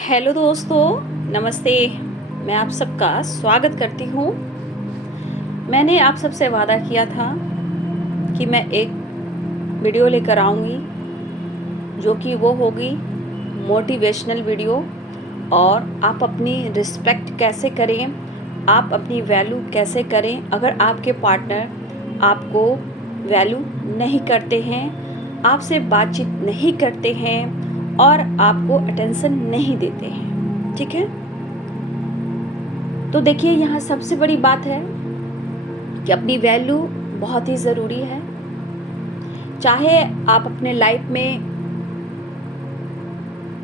Hello दोस्तों, नमस्ते। मैं आप सबका स्वागत करती हूँ। मैंने आप सबसे वादा किया था कि मैं एक वीडियो लेकर आऊँगी, जो कि वो होगी मोटिवेशनल वीडियो। और आप अपनी रिस्पेक्ट कैसे करें, आप अपनी वैल्यू कैसे करें अगर आपके पार्टनर आपको वैल्यू नहीं करते हैं, आपसे बातचीत नहीं करते हैं और आपको अटेंशन नहीं देते हैं। ठीक है, तो देखिए यहाँ सबसे बड़ी बात है कि अपनी वैल्यू बहुत ही ज़रूरी है। चाहे आप अपने लाइफ में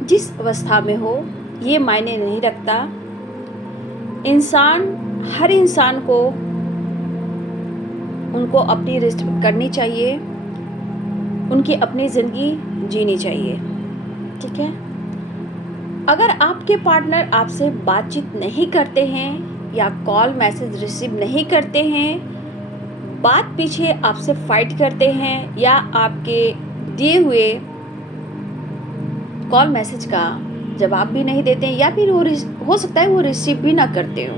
जिस अवस्था में हो, ये मायने नहीं रखता। हर इंसान को उनको अपनी रिस्पेक्ट करनी चाहिए, उनकी अपनी ज़िंदगी जीनी चाहिए। ठीक है, अगर आपके पार्टनर आपसे बातचीत नहीं करते हैं या कॉल मैसेज रिसीव नहीं करते हैं, बात पीछे आपसे फाइट करते हैं या आपके दिए हुए कॉल मैसेज का जवाब भी नहीं देते हैं या फिर हो सकता है वो रिसीव भी ना करते हो,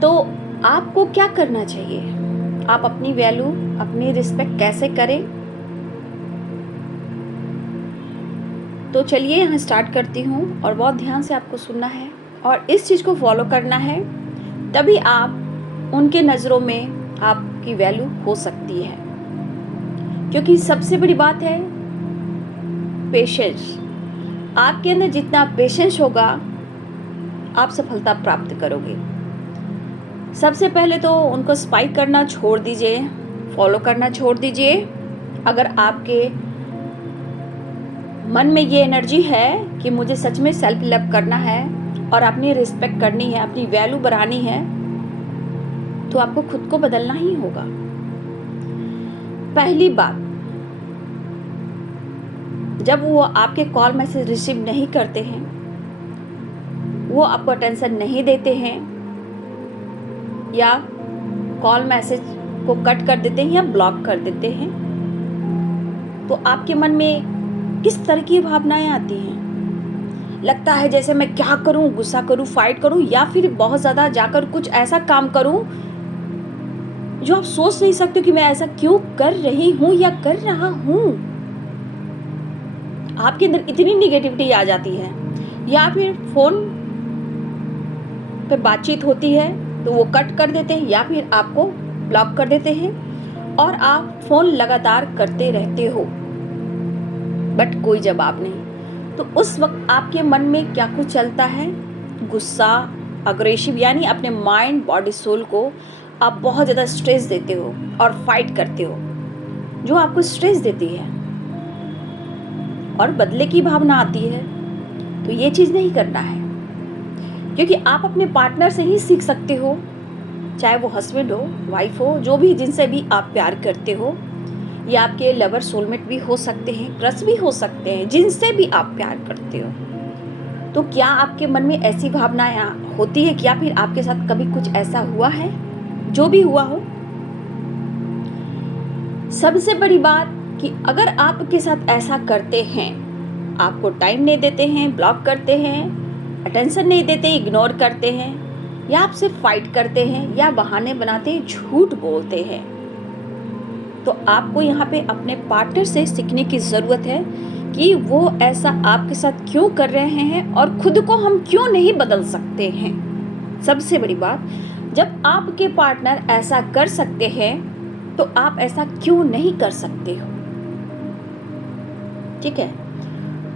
तो आपको क्या करना चाहिए? आप अपनी वैल्यू, अपनी रिस्पेक्ट कैसे करें? तो चलिए यहाँ स्टार्ट करती हूँ और बहुत ध्यान से आपको सुनना है और इस चीज़ को फॉलो करना है, तभी आप उनके नज़रों में आपकी वैल्यू हो सकती है। क्योंकि सबसे बड़ी बात है पेशेंस। आपके अंदर जितना पेशेंस होगा, आप सफलता प्राप्त करोगे। सबसे पहले तो उनको स्पाइक करना छोड़ दीजिए, फॉलो करना छोड़ दीजिए। अगर आपके मन में ये एनर्जी है कि मुझे सच में सेल्फ लव करना है और अपनी रिस्पेक्ट करनी है, अपनी वैल्यू बढ़ानी है, तो आपको खुद को बदलना ही होगा। पहली बात, जब वो आपके कॉल मैसेज रिसीव नहीं करते हैं, वो आपको अटेंशन नहीं देते हैं या कॉल मैसेज को कट कर देते हैं या ब्लॉक कर देते हैं, तो आपके मन में किस तरह की भावनाएं आती हैं? लगता है जैसे मैं क्या करूं, गुस्सा करूं, फाइट करूं या फिर बहुत ज़्यादा जाकर कुछ ऐसा काम करूं जो आप सोच नहीं सकते कि मैं ऐसा क्यों कर रही हूं या कर रहा हूं। आपके अंदर इतनी निगेटिविटी आ जाती है। या फिर फ़ोन पे बातचीत होती है तो वो कट कर देते हैं या फिर आपको ब्लॉक कर देते हैं और आप फ़ोन लगातार करते रहते हो बट कोई जवाब नहीं। तो उस वक्त आपके मन में क्या कुछ चलता है? गुस्सा, अग्रेसिव, यानी अपने माइंड, बॉडी, सोल को आप बहुत ज़्यादा स्ट्रेस देते हो और फाइट करते हो, जो आपको स्ट्रेस देती है और बदले की भावना आती है। तो ये चीज़ नहीं करना है, क्योंकि आप अपने पार्टनर से ही सीख सकते हो, चाहे वो हस्बैंड हो, वाइफ हो, जो भी जिनसे भी आप प्यार करते हो, या आपके लवर, सोलमेट भी हो सकते हैं, क्रश भी हो सकते हैं, जिनसे भी आप प्यार करते हो। तो क्या आपके मन में ऐसी भावनाएं होती है? क्या फिर आपके साथ कभी कुछ ऐसा हुआ है? जो भी हुआ हो, सबसे बड़ी बात कि अगर आपके साथ ऐसा करते हैं, आपको टाइम नहीं देते हैं, ब्लॉक करते हैं, अटेंशन नहीं देते, इग्नोर करते हैं या आपसे फाइट करते हैं या बहाने बनाते हैं, झूठ बोलते हैं, तो आपको यहाँ पे अपने पार्टनर से सीखने की ज़रूरत है कि वो ऐसा आपके साथ क्यों कर रहे हैं और खुद को हम क्यों नहीं बदल सकते हैं। सबसे बड़ी बात, जब आपके पार्टनर ऐसा कर सकते हैं तो आप ऐसा क्यों नहीं कर सकते हो? ठीक है,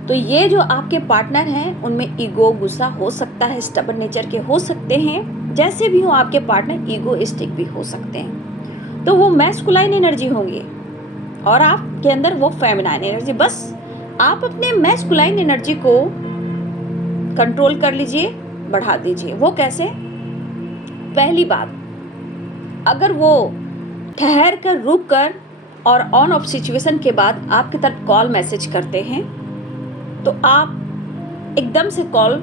तो ये जो आपके पार्टनर हैं, उनमें ईगो, गुस्सा हो सकता है, स्टबर्न नेचर के हो सकते हैं, जैसे भी हो आपके पार्टनर, ईगोइस्टिक भी हो सकते हैं। तो वो मैस्कुलाइन एनर्जी होंगे और आपके अंदर वो फेमिनाइन एनर्जी। बस आप अपने मैस्कुलाइन एनर्जी को कंट्रोल कर लीजिए, बढ़ा दीजिए। वो कैसे? पहली बात, अगर वो ठहर कर, रुक कर और ऑन ऑफ सिचुएशन के बाद आपकी तरफ कॉल मैसेज करते हैं, तो आप एकदम से कॉल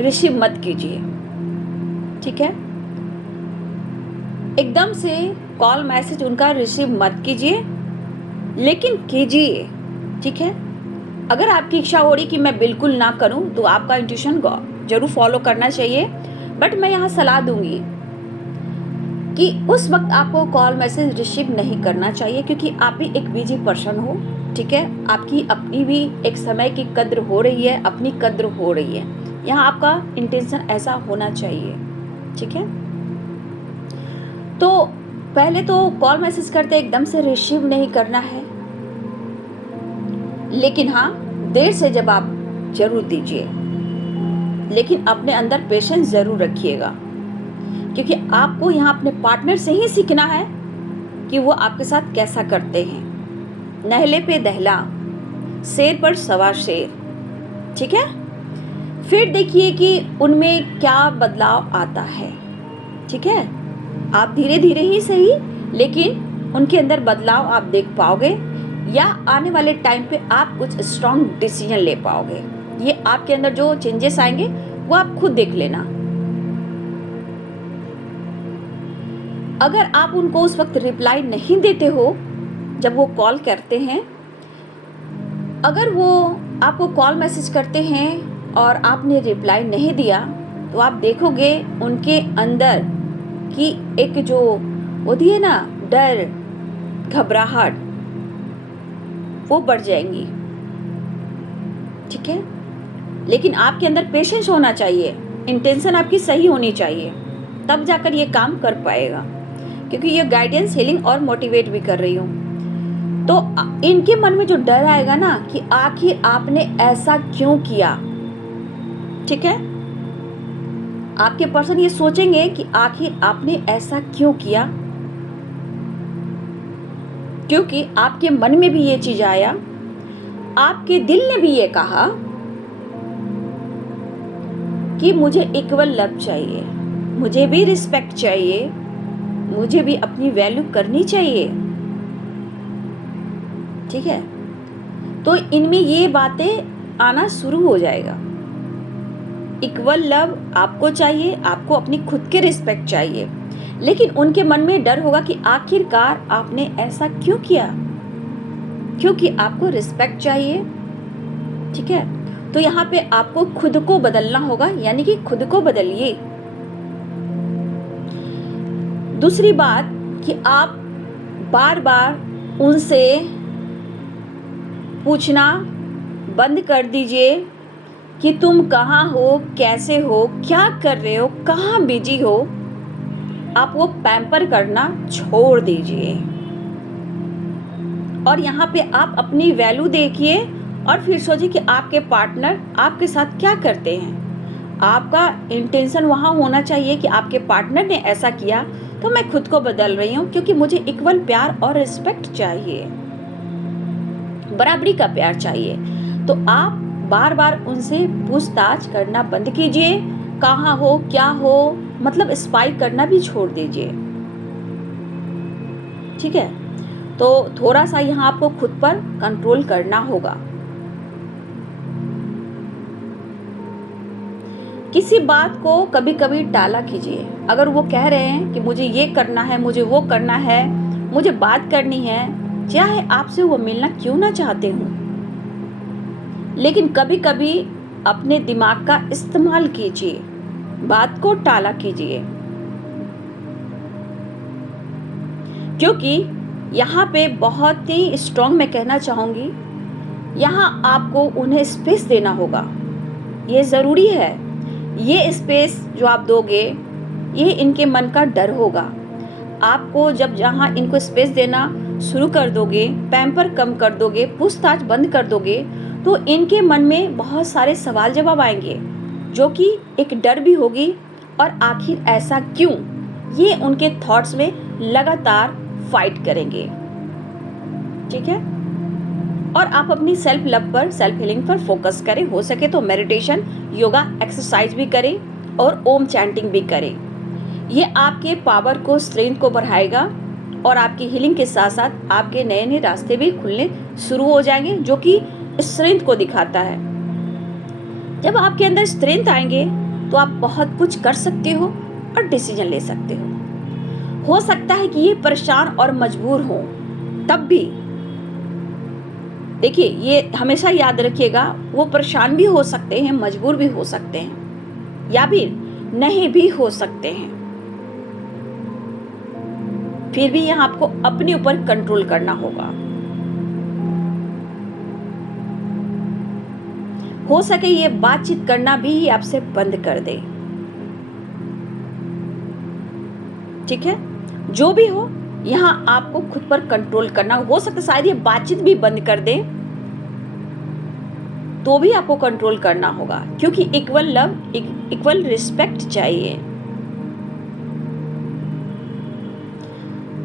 रिसीव मत कीजिए। ठीक है, एकदम से कॉल मैसेज उनका रिसीव मत कीजिए, लेकिन कीजिए। ठीक है, अगर आपकी इच्छा हो रही कि मैं बिल्कुल ना करूं, तो आपका इंट्यूशन जरूर फॉलो करना चाहिए। बट मैं यहाँ सलाह दूंगी कि उस वक्त आपको कॉल मैसेज रिसीव नहीं करना चाहिए, क्योंकि आप भी एक बिजी पर्सन हो। ठीक है, आपकी अपनी भी एक समय की कद्र हो रही है, अपनी कद्र हो रही है। यहाँ आपका इंटेंशन ऐसा होना चाहिए। ठीक है, तो पहले तो कॉल मैसेज करते एकदम से रिसीव नहीं करना है, लेकिन हाँ देर से जवाब जरूर दीजिए, लेकिन अपने अंदर पेशेंस जरूर रखिएगा, क्योंकि आपको यहाँ अपने पार्टनर से ही सीखना है कि वो आपके साथ कैसा करते हैं। नहले पे दहला, शेर पर सवार शेर। ठीक है, फिर देखिए कि उनमें क्या बदलाव आता है। ठीक है, आप धीरे धीरे ही सही, लेकिन उनके अंदर बदलाव आप देख पाओगे, या आने वाले टाइम पे आप कुछ स्ट्रॉन्ग डिसीजन ले पाओगे। ये आपके अंदर जो चेंजेस आएंगे वो आप खुद देख लेना। अगर आप उनको उस वक्त रिप्लाई नहीं देते हो जब वो कॉल करते हैं, अगर वो आपको कॉल मैसेज करते हैं और आपने रिप्लाई नहीं दिया, तो आप देखोगे उनके अंदर कि एक जो होती है ना डर, घबराहट, वो बढ़ जाएंगी। ठीक है, लेकिन आपके अंदर पेशेंस होना चाहिए, इंटेंशन आपकी सही होनी चाहिए, तब जाकर ये काम कर पाएगा। क्योंकि ये गाइडेंस, हीलिंग और मोटिवेट भी कर रही हूँ, तो इनके मन में जो डर आएगा ना कि आखिर आपने ऐसा क्यों किया। ठीक है, आपके पर्सन ये सोचेंगे कि आखिर आपने ऐसा क्यों किया, क्योंकि आपके मन में भी ये चीज आया, आपके दिल ने भी ये कहा कि मुझे इक्वल लव चाहिए, मुझे भी रिस्पेक्ट चाहिए, मुझे भी अपनी वैल्यू करनी चाहिए। ठीक है, तो इनमें ये बातें आना शुरू हो जाएगा। इक्वल लव आपको चाहिए, आपको अपनी खुद के रिस्पेक्ट चाहिए, लेकिन उनके मन में डर होगा कि आखिरकार आपने ऐसा क्यों किया, क्योंकि आपको रिस्पेक्ट चाहिए। ठीक है, तो यहाँ पे आपको खुद को बदलना होगा, यानी कि खुद को बदलिए। दूसरी बात कि आप बार बार उनसे पूछना बंद कर दीजिए कि तुम कहाँ हो, कैसे हो, क्या कर रहे हो, कहाँ बिजी हो। आप वो पैम्पर करना छोड़ दीजिए, और यहाँ पे आप अपनी वैल्यू देखिए और फिर सोचिए कि आपके पार्टनर आपके साथ क्या करते हैं। आपका इंटेंशन वहाँ होना चाहिए कि आपके पार्टनर ने ऐसा किया तो मैं खुद को बदल रही हूँ, क्योंकि मुझे इक्वल प्यार और रिस्पेक्ट चाहिए, बराबरी का प्यार चाहिए। तो आप बार बार उनसे पूछताछ करना बंद कीजिए, कहाँ हो, क्या हो, मतलब स्पाई करना भी छोड़ दीजिए। ठीक है, तो थोड़ा सा यहाँ आपको खुद पर कंट्रोल करना होगा। किसी बात को कभी कभी टाला कीजिए। अगर वो कह रहे हैं कि मुझे ये करना है, मुझे वो करना है, मुझे बात करनी है, चाहे आपसे वो मिलना क्यों ना चाहते हो, लेकिन कभी कभी अपने दिमाग का इस्तेमाल कीजिए, बात को टाला कीजिए, क्योंकि यहाँ पे बहुत ही स्ट्रॉन्ग मैं कहना चाहूँगी, यहाँ आपको उन्हें स्पेस देना होगा। ये ज़रूरी है। ये स्पेस जो आप दोगे, ये इनके मन का डर होगा। आपको जब जहाँ इनको स्पेस देना शुरू कर दोगे, पैम्पर कम कर दोगे, पूछताछ बंद कर दोगे, तो इनके मन में बहुत सारे सवाल जवाब आएंगे, जो कि एक डर भी होगी, और आखिर ऐसा क्यों, ये उनके थॉट्स में लगातार फाइट करेंगे। ठीक है, और आप अपनी सेल्फ लव पर, सेल्फ हीलिंग पर फोकस करें। हो सके तो मेडिटेशन, योगा, एक्सरसाइज भी करें और ओम चैंटिंग भी करें। ये आपके पावर को, स्ट्रेंथ को बढ़ाएगा, और आपकी हीलिंग के साथ साथ आपके नए नए रास्ते भी खुलने शुरू हो जाएंगे, जो कि स्ट्रेंथ को दिखाता है। जब आपके अंदर स्ट्रेंथ आएंगे तो आप बहुत कुछ कर सकते हो और डिसीजन ले सकते हो सकता है कि ये परेशान और मजबूर हो, तब भी देखिए, ये हमेशा याद रखिएगा, वो परेशान भी हो सकते हैं, मजबूर भी हो सकते हैं, या फिर नहीं भी हो सकते हैं। फिर भी यहाँ आपको अपने ऊपर कंट्रोल करना होगा। हो सके ये बातचीत करना भी आपसे बंद कर दे। ठीक है, जो भी हो, यहाँ आपको खुद पर कंट्रोल करना हो सकता, शायद ये बातचीत भी बंद कर दे तो भी आपको कंट्रोल करना होगा, क्योंकि इक्वल लव, इक्वल रिस्पेक्ट चाहिए।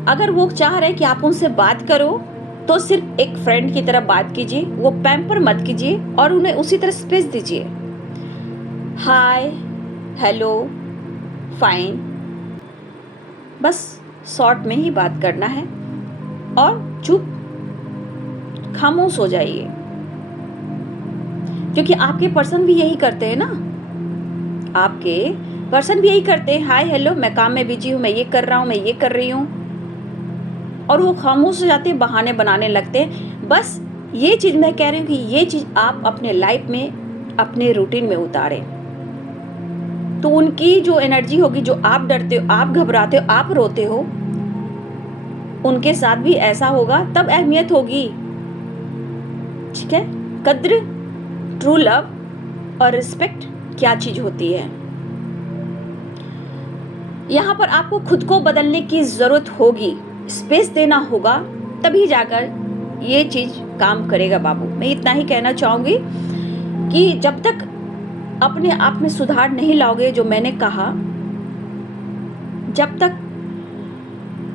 अगर वो चाह रहे कि आप उनसे बात करो तो सिर्फ एक फ्रेंड की तरह बात कीजिए, वो पैम्पर मत कीजिए और उन्हें उसी तरह स्पेस दीजिए। हाय, हेलो, फाइन, बस शॉर्ट में ही बात करना है और चुप खामोश हो जाइए, क्योंकि आपके पर्सन भी यही करते हैं ना, आपके पर्सन भी यही करते हैं। हाय हेलो, मैं काम में बिजी हूँ, मैं ये कर रहा हूँ, मैं ये कर रही हूँ, और वो खामोश हो जाते हैं, बहाने बनाने लगते हैं। बस ये चीज़ मैं कह रही हूँ कि ये चीज़ आप अपने लाइफ में, अपने रूटीन में उतारें, तो उनकी जो एनर्जी होगी, जो आप डरते हो, आप घबराते हो, आप रोते हो, उनके साथ भी ऐसा होगा, तब अहमियत होगी। ठीक है, कद्र, ट्रू लव और रिस्पेक्ट क्या चीज होती है। यहाँ पर आपको खुद को बदलने की जरूरत होगी, स्पेस देना होगा, तभी जाकर ये चीज काम करेगा बाबू। मैं इतना ही कहना चाहूंगी कि जब तक अपने आप में सुधार नहीं लाओगे, जो मैंने कहा, जब तक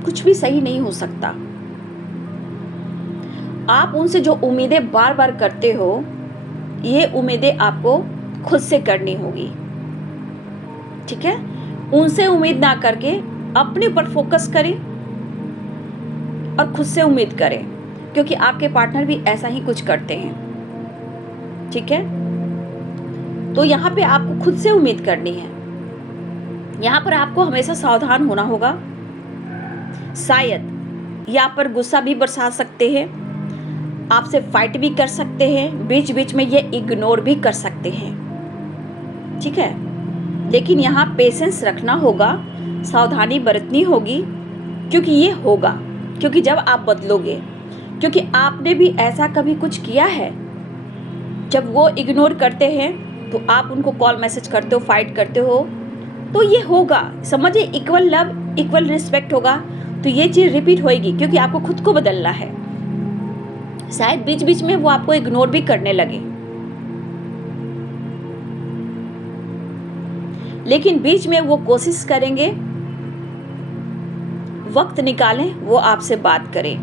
कुछ भी सही नहीं हो सकता। आप उनसे जो उम्मीदें बार बार करते हो, ये उम्मीदें आपको खुद से करनी होगी। ठीक है, उनसे उम्मीद ना करके अपने पर फोकस करें और खुद से उम्मीद करें, क्योंकि आपके पार्टनर भी ऐसा ही कुछ करते हैं। ठीक है, तो यहाँ पे आपको खुद से उम्मीद करनी है। यहाँ पर आपको हमेशा सावधान होना होगा। शायद यहाँ पर गुस्सा भी बरसा सकते हैं, आपसे फाइट भी कर सकते हैं, बीच बीच में ये इग्नोर भी कर सकते हैं। ठीक है, लेकिन यहाँ पेशेंस रखना होगा, सावधानी बरतनी होगी, क्योंकि ये होगा, क्योंकि जब आप बदलोगे, क्योंकि आपने भी ऐसा कभी कुछ किया है, जब वो इग्नोर करते हैं तो आप उनको कॉल मैसेज करते हो, फाइट करते हो, तो ये होगा। समझिए, इक्वल लव, इक्वल रिस्पेक्ट होगा, तो ये चीज़ रिपीट होएगी, क्योंकि आपको खुद को बदलना है। शायद बीच बीच में वो आपको इग्नोर भी करने लगे, लेकिन बीच में वो कोशिश करेंगे, वक्त निकालें, वो आपसे बात करें।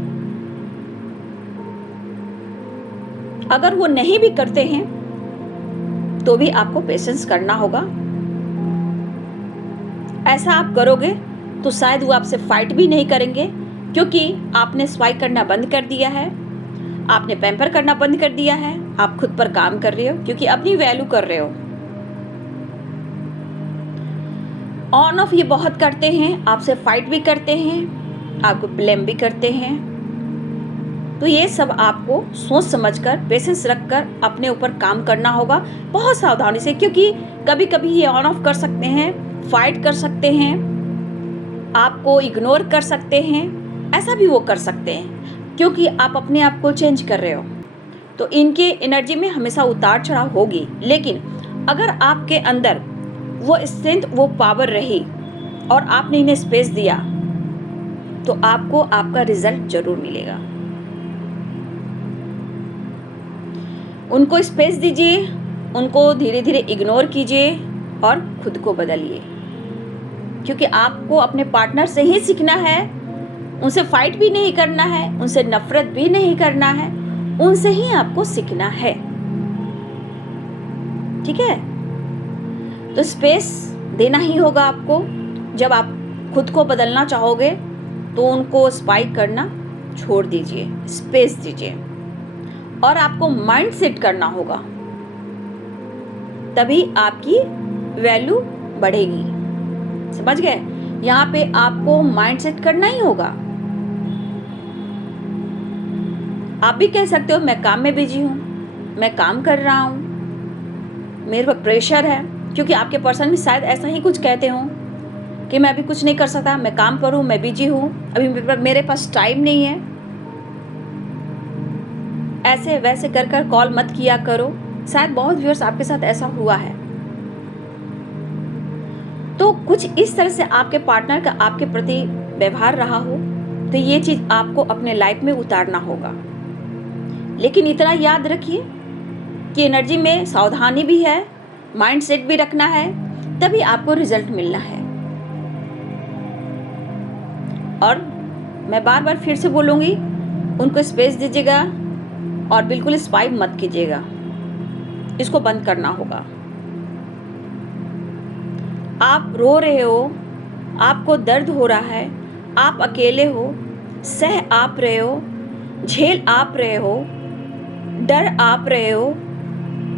अगर वो नहीं भी करते हैं तो भी आपको पेशेंस करना होगा। ऐसा आप करोगे तो शायद वो आपसे फाइट भी नहीं करेंगे, क्योंकि आपने स्वाइप करना बंद कर दिया है, आपने पैम्पर करना बंद कर दिया है, आप खुद पर काम कर रहे हो, क्योंकि अपनी वैल्यू कर रहे हो। ऑन ऑफ ये बहुत करते हैं, आपसे फाइट भी करते हैं, आपको ब्लेम भी करते हैं। तो ये सब आपको सोच समझकर, पेशेंस रखकर अपने ऊपर काम करना होगा, बहुत सावधानी से, क्योंकि कभी कभी ये ऑन ऑफ कर सकते हैं, फाइट कर सकते हैं, आपको इग्नोर कर सकते हैं, ऐसा भी वो कर सकते हैं, क्योंकि आप अपने आप को चेंज कर रहे हो। तो इनके एनर्जी में हमेशा उतार चढ़ाव होगी, लेकिन अगर आपके अंदर वो स्ट्रेंथ, वो पावर रही और आपने इन्हें स्पेस दिया, तो आपको आपका रिजल्ट जरूर मिलेगा। उनको स्पेस दीजिए, उनको धीरे धीरे इग्नोर कीजिए और खुद को बदलिए, क्योंकि आपको अपने पार्टनर से ही सीखना है। उनसे फाइट भी नहीं करना है, उनसे नफरत भी नहीं करना है, उनसे ही आपको सीखना है। ठीक है, तो स्पेस देना ही होगा आपको। जब आप खुद को बदलना चाहोगे तो उनको स्पाइक करना छोड़ दीजिए, स्पेस दीजिए, और आपको माइंड सेट करना होगा, तभी आपकी वैल्यू बढ़ेगी। समझ गए? यहाँ पे आपको माइंड सेट करना ही होगा। आप भी कह सकते हो मैं काम में बिजी हूँ, मैं काम कर रहा हूँ, मेरे पर प्रेशर है, क्योंकि आपके पर्सन भी शायद ऐसा ही कुछ कहते हों कि मैं अभी कुछ नहीं कर सकता, मैं काम पर हूँ, मैं बिजी हूँ, अभी मेरे पास टाइम नहीं है। ऐसे वैसे कर कर कॉल मत किया करो। शायद बहुत व्यूअर्स आपके साथ ऐसा हुआ है। तो कुछ इस तरह से आपके पार्टनर का आपके प्रति व्यवहार रहा हो, तो ये चीज़ आपको अपने लाइफ में उतारना होगा। लेकिन इतना याद रखिए कि एनर्जी में सावधानी भी है, माइंड सेट भी रखना है, तभी आपको रिजल्ट मिलना है। और मैं बार बार फिर से बोलूँगी, उनको स्पेस दीजिएगा और बिल्कुल स्वाइप मत कीजिएगा, इसको बंद करना होगा। आप रो रहे हो, आपको दर्द हो रहा है, आप अकेले हो, सह आप रहे हो, झेल आप रहे हो, डर आप रहे हो,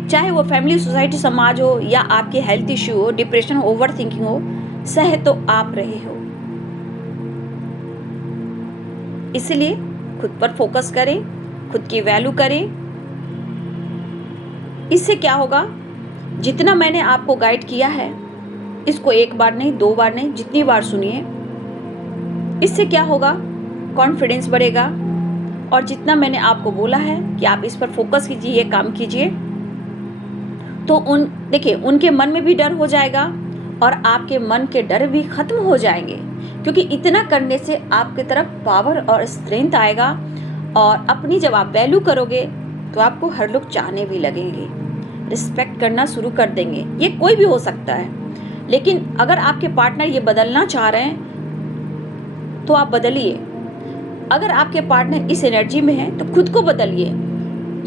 चाहे वो फैमिली, सोसाइटी, समाज हो या आपके हेल्थ इश्यू हो, डिप्रेशन हो, ओवर थिंकिंग हो, सह तो आप रहे हो। इसलिए खुद पर फोकस करें, खुद की वैल्यू करें। इससे क्या होगा, जितना मैंने आपको गाइड किया है, इसको एक बार नहीं, 2 बार नहीं, जितनी बार सुनिए। इससे क्या होगा, कॉन्फिडेंस बढ़ेगा। और जितना मैंने आपको बोला है कि आप इस पर फोकस कीजिए, ये काम कीजिए, तो देखिए उनके मन में भी डर हो जाएगा और आपके मन के डर भी खत्म हो जाएंगे, क्योंकि इतना करने से आपके तरफ पावर और स्ट्रेंथ आएगा। और अपनी जब आप वैल्यू करोगे तो आपको हर लोग चाहने भी लगेंगे, रिस्पेक्ट करना शुरू कर देंगे। ये कोई भी हो सकता है, लेकिन अगर आपके पार्टनर ये बदलना चाह रहे हैं तो आप बदलिए। अगर आपके पार्टनर इस एनर्जी में है तो खुद को बदलिए।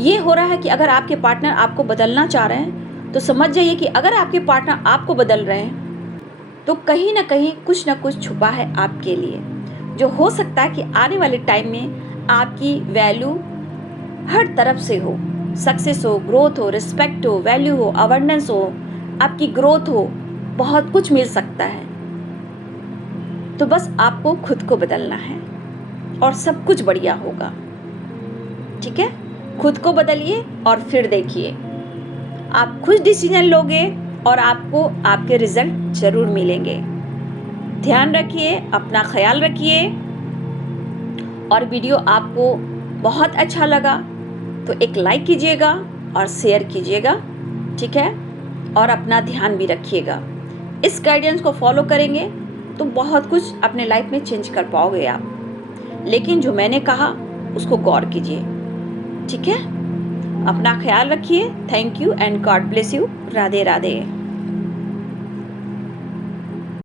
ये हो रहा है कि अगर आपके पार्टनर आपको बदलना चाह रहे हैं तो समझ जाइए कि अगर आपके पार्टनर आपको बदल रहे हैं तो कहीं ना कहीं कुछ ना कुछ छुपा है आपके लिए, जो हो सकता है कि आने वाले टाइम में आपकी वैल्यू हर तरफ से हो, सक्सेस हो, ग्रोथ हो, रिस्पेक्ट हो, वैल्यू हो, अवेयरनेस हो, आपकी ग्रोथ हो, बहुत कुछ मिल सकता है। तो बस आपको खुद को बदलना है और सब कुछ बढ़िया होगा। ठीक है, खुद को बदलिए और फिर देखिए आप खुद डिसीजन लोगे और आपको आपके रिजल्ट जरूर मिलेंगे। ध्यान रखिए, अपना ख्याल रखिए। और वीडियो आपको बहुत अच्छा लगा तो एक लाइक कीजिएगा और शेयर कीजिएगा। ठीक है, और अपना ध्यान भी रखिएगा। इस गाइडेंस को फॉलो करेंगे तो बहुत कुछ अपने लाइफ में चेंज कर पाओगे आप। लेकिन जो मैंने कहा उसको गौर कीजिए। ठीक है, अपना ख्याल रखिए। Thank you and God bless you. Radhe Radhe.